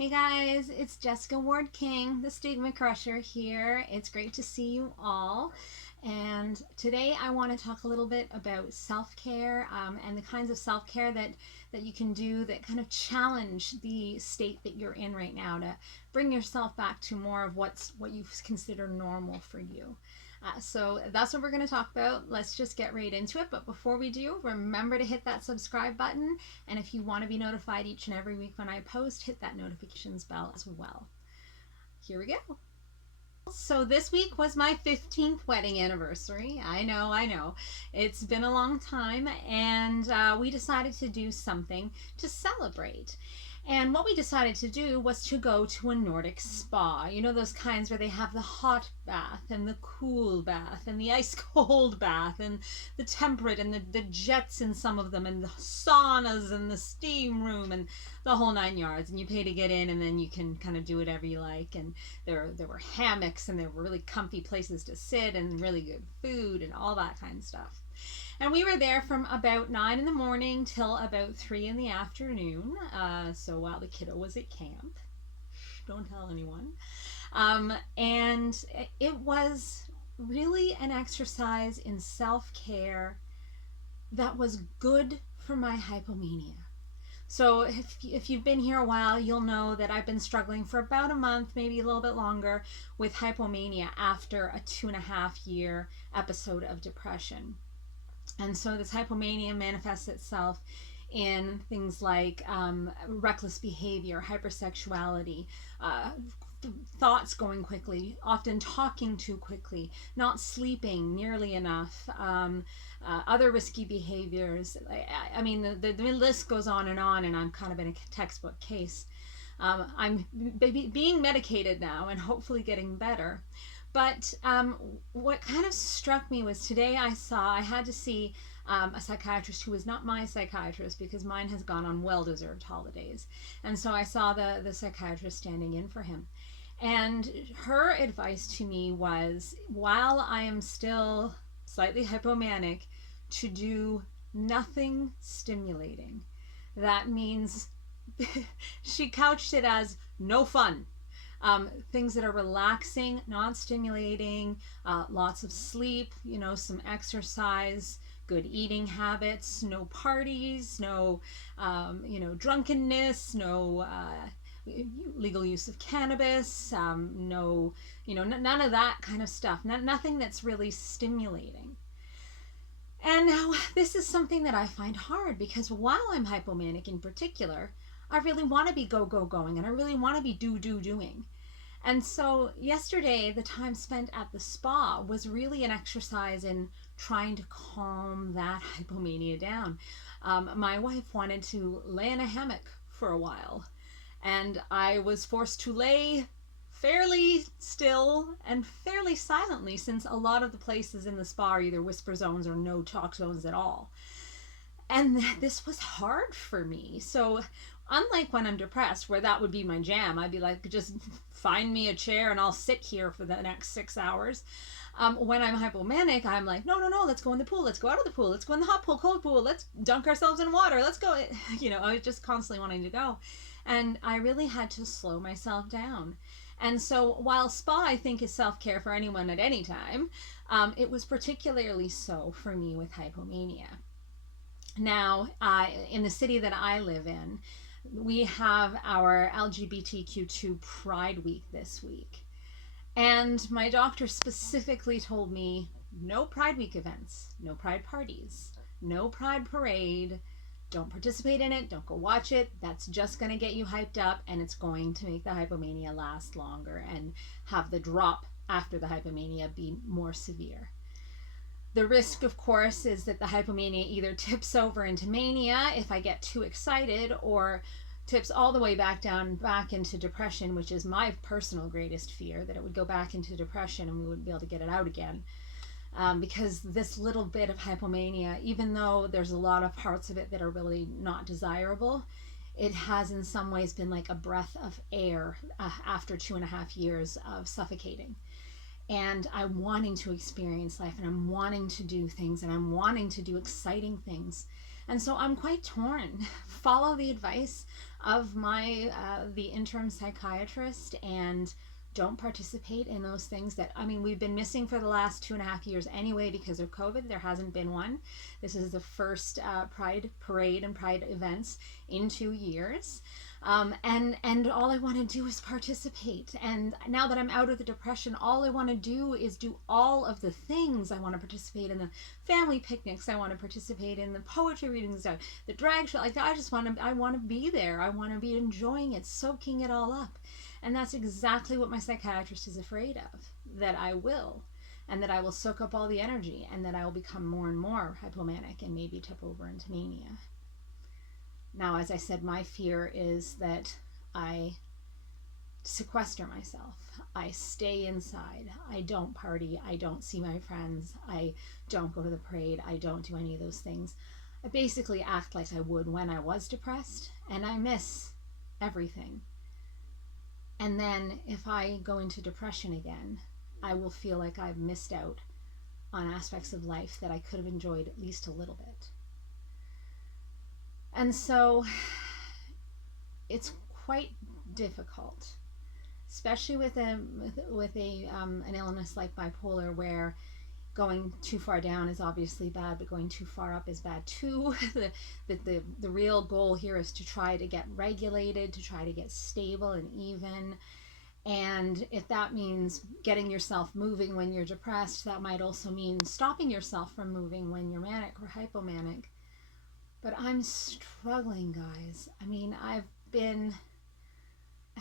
Hey guys, it's Jessica Ward King, the StigmaCrusher here. It's great to see you all. And today I want to talk a little bit about self-care and the kinds of self-care that you can do that kind of challenge the state that you're in right now to bring yourself back to more of what you consider normal for you. So that's what we're going to talk about. Let's just get right into it. But before we do, remember to hit that subscribe button. And if you want to be notified each and every week when I post, hit that notifications bell as well. Here we go. So this week was my 15th wedding anniversary. I know. It's been a long time, and we decided to do something to celebrate. And what we decided to do was to go to a Nordic spa. You know, those kinds where they have the hot bath and the cool bath and the ice cold bath and the temperate and the jets in some of them and the saunas and the steam room and the whole 9 yards. And you pay to get in, and then you can kind of do whatever you like. And there were hammocks, and there were really comfy places to sit and really good food and all that kind of stuff. And we were there from about 9 in the morning till about 3 in the afternoon. So while the kiddo was at camp, don't tell anyone. And it was really an exercise in self-care that was good for my hypomania. So if you've been here a while, you'll know that I've been struggling for about a month, maybe a little bit longer, with hypomania after a 2.5-year episode of depression. And so this hypomania manifests itself in things like reckless behavior, hypersexuality, thoughts going quickly, often talking too quickly, not sleeping nearly enough, other risky behaviors. I mean, the list goes on, and I'm kind of in a textbook case. I'm being medicated now and hopefully getting better. But what kind of struck me was today I had to see a psychiatrist who was not my psychiatrist, because mine has gone on well-deserved holidays. And so I saw the psychiatrist standing in for him. And her advice to me was, while I am still slightly hypomanic, to do nothing stimulating. That means she couched it as no fun. Things that are relaxing, not stimulating, lots of sleep, some exercise, good eating habits, no parties, no, drunkenness, no legal use of cannabis, no, none of that kind of stuff, nothing that's really stimulating. And now this is something that I find hard, because while I'm hypomanic in particular, I really want to be going, and I really want to be doing. And so yesterday, the time spent at the spa was really an exercise in trying to calm that hypomania down. My wife wanted to lay in a hammock for a while, and I was forced to lay fairly still and fairly silently, since a lot of the places in the spa are either whisper zones or no talk zones at all. And this was hard for me. So unlike when I'm depressed, where that would be my jam, I'd be like, just find me a chair and I'll sit here for the next 6 hours. When I'm hypomanic, I'm like, no, let's go in the pool. Let's go out of the pool. Let's go in the hot pool, cold pool. Let's dunk ourselves in water. Let's go. I was just constantly wanting to go. And I really had to slow myself down. And so while spa, I think, is self-care for anyone at any time, it was particularly so for me with hypomania. Now, in the city that I live in, we have our LGBTQ2 Pride Week this week. And my doctor specifically told me, no Pride Week events, no Pride parties, no Pride parade, don't participate in it, don't go watch it. That's just going to get you hyped up, and it's going to make the hypomania last longer and have the drop after the hypomania be more severe. The risk, of course, is that the hypomania either tips over into mania if I get too excited, or tips all the way back into depression, which is my personal greatest fear, that it would go back into depression and we wouldn't be able to get it out again. Because this little bit of hypomania, even though there's a lot of parts of it that are really not desirable, it has in some ways been like a breath of air after 2.5 years of suffocating. And I'm wanting to experience life, and I'm wanting to do things, and I'm wanting to do exciting things. And so I'm quite torn. Follow the advice of my the interim psychiatrist and don't participate in those things that, I mean, we've been missing for the last 2.5 years anyway because of COVID. There hasn't been one. This is the first Pride Parade and Pride events in 2 years. And all I want to do is participate. And now that I'm out of the depression, all I want to do is do all of the things. I want to participate in the family picnics. I want to participate in the poetry readings, the drag show. Like, I want to be there. I want to be enjoying it, soaking it all up. And that's exactly what my psychiatrist is afraid of, that I will, and that I will soak up all the energy, and that I will become more and more hypomanic and maybe tip over into mania. Now, as I said, my fear is that I sequester myself. I stay inside. I don't party. I don't see my friends. I don't go to the parade. I don't do any of those things. I basically act like I would when I was depressed, and I miss everything. And then if I go into depression again, I will feel like I've missed out on aspects of life that I could have enjoyed at least a little bit. And so it's quite difficult, especially with an illness like bipolar, where going too far down is obviously bad, but going too far up is bad too. The real goal here is to try to get regulated, to try to get stable and even. And if that means getting yourself moving when you're depressed, that might also mean stopping yourself from moving when you're manic or hypomanic. But I'm struggling, guys. I mean, I've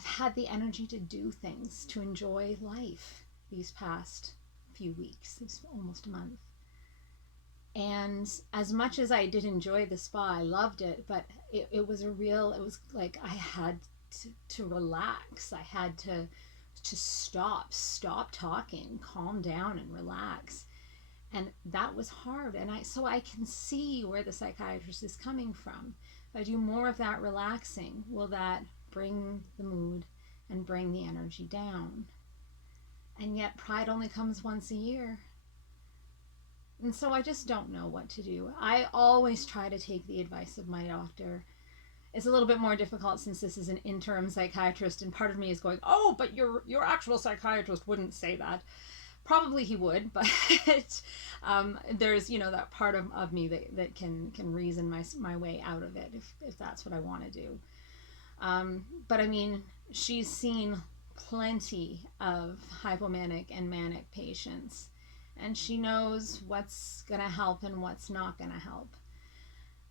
had the energy to do things, to enjoy life these past few weeks, it's almost a month. And as much as I did enjoy the spa, I loved it, but it was like I had to relax. I had to stop talking, calm down and relax. And that was hard. And so I can see where the psychiatrist is coming from. If I do more of that relaxing, will that bring the mood and bring the energy down? And yet Pride only comes once a year. And so I just don't know what to do. I always try to take the advice of my doctor. It's a little bit more difficult since this is an interim psychiatrist, and part of me is going, oh, but your actual psychiatrist wouldn't say that. Probably he would, but there's, that part of me that can reason my way out of it if that's what I want to do. But I mean, she's seen plenty of hypomanic and manic patients, and she knows what's going to help and what's not going to help.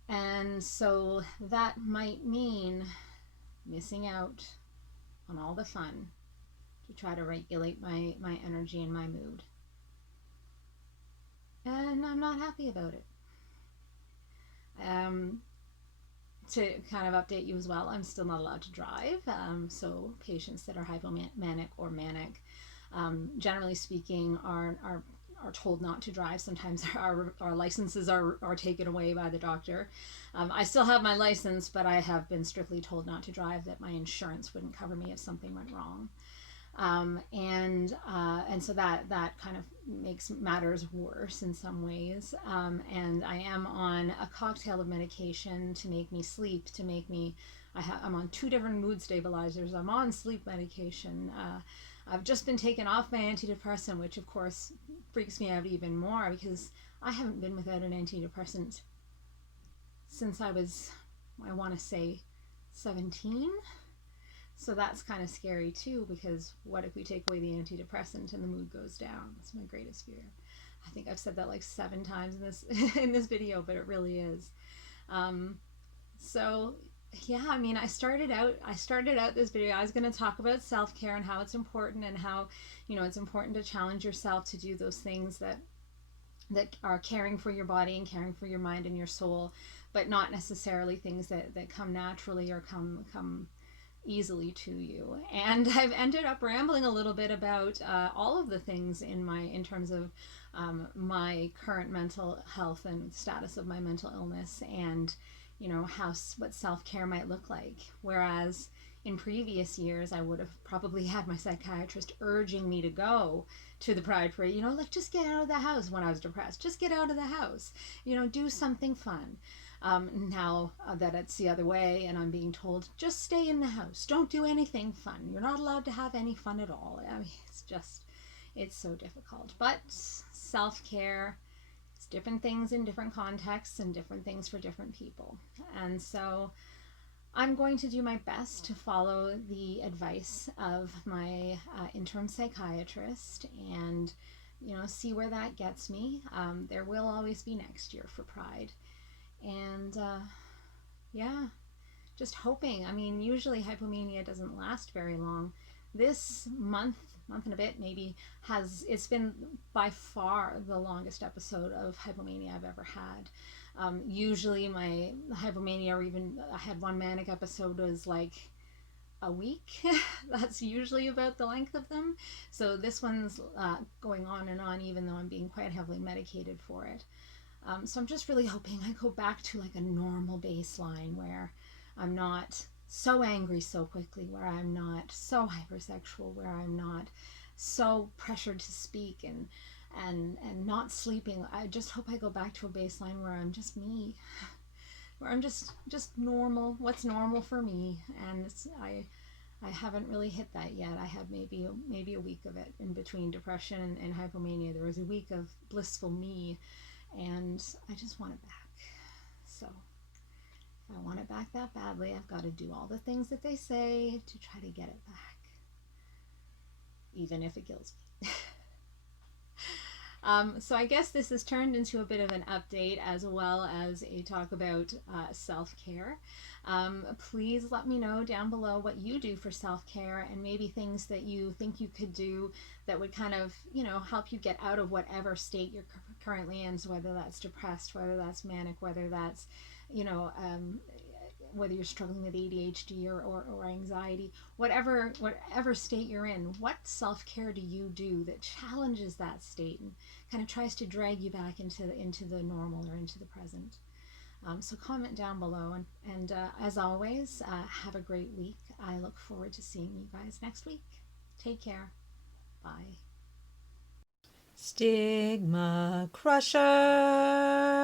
And so that might mean missing out on all the fun to try to regulate my energy and my mood. And I'm not happy about it. To kind of update you as well, I'm still not allowed to drive. So patients that are hypomanic or manic, generally speaking, are told not to drive. Sometimes our licenses are taken away by the doctor. I still have my license, but I have been strictly told not to drive, that my insurance wouldn't cover me if something went wrong. And so that kind of makes matters worse in some ways. And I am on a cocktail of medication to make me sleep, I'm on 2 different mood stabilizers. I'm on sleep medication. I've just been taken off my antidepressant, which of course freaks me out even more because I haven't been without an antidepressant since I was, I want to say, 17. So that's kind of scary too, because what if we take away the antidepressant and the mood goes down? That's my greatest fear. I think I've said that like 7 times in this video, but it really is. So yeah, I mean, I started out this video, I was going to talk about self-care and how it's important, and how, it's important to challenge yourself to do those things that are caring for your body and caring for your mind and your soul, but not necessarily things that come naturally or come easily to you. And I've ended up rambling a little bit about all of the things in terms of my current mental health and status of my mental illness, and what self-care might look like. Whereas in previous years, I would have probably had my psychiatrist urging me to go to the Pride Parade, like, just get out of the house when I was depressed. Just get out of the house, do something fun. Now that it's the other way and I'm being told, just stay in the house, don't do anything fun, you're not allowed to have any fun at all. I mean, it's so difficult. But self-care, it's different things in different contexts and different things for different people. And so I'm going to do my best to follow the advice of my interim psychiatrist and, see where that gets me. There will always be next year for Pride. And yeah, just hoping. I mean, usually hypomania doesn't last very long. This month and a bit maybe, it's been by far the longest episode of hypomania I've ever had. Usually my hypomania, or even I had one manic episode, was like a week. That's usually about the length of them. So this one's going on and on, even though I'm being quite heavily medicated for it. So I'm just really hoping I go back to like a normal baseline where I'm not so angry so quickly, where I'm not so hypersexual, where I'm not so pressured to speak and not sleeping. I just hope I go back to a baseline where I'm just me, where I'm just normal, what's normal for me. And I haven't really hit that yet. I had maybe a week of it in between depression and hypomania. There was a week of blissful me, and I just want it back. So if I want it back that badly, I've got to do all the things that they say to try to get it back, even if it kills me. So I guess this has turned into a bit of an update as well as a talk about self-care. Please let me know down below what you do for self-care, and maybe things that you think you could do that would kind of, help you get out of whatever state you're currently in. So whether that's depressed, whether that's manic, whether that's, whether you're struggling with ADHD or anxiety, whatever state you're in, what self-care do you do that challenges that state and kind of tries to drag you back into the normal or into the present? So comment down below, and as always, have a great week. I look forward to seeing you guys next week. Take care. Bye. StigmaCrusher.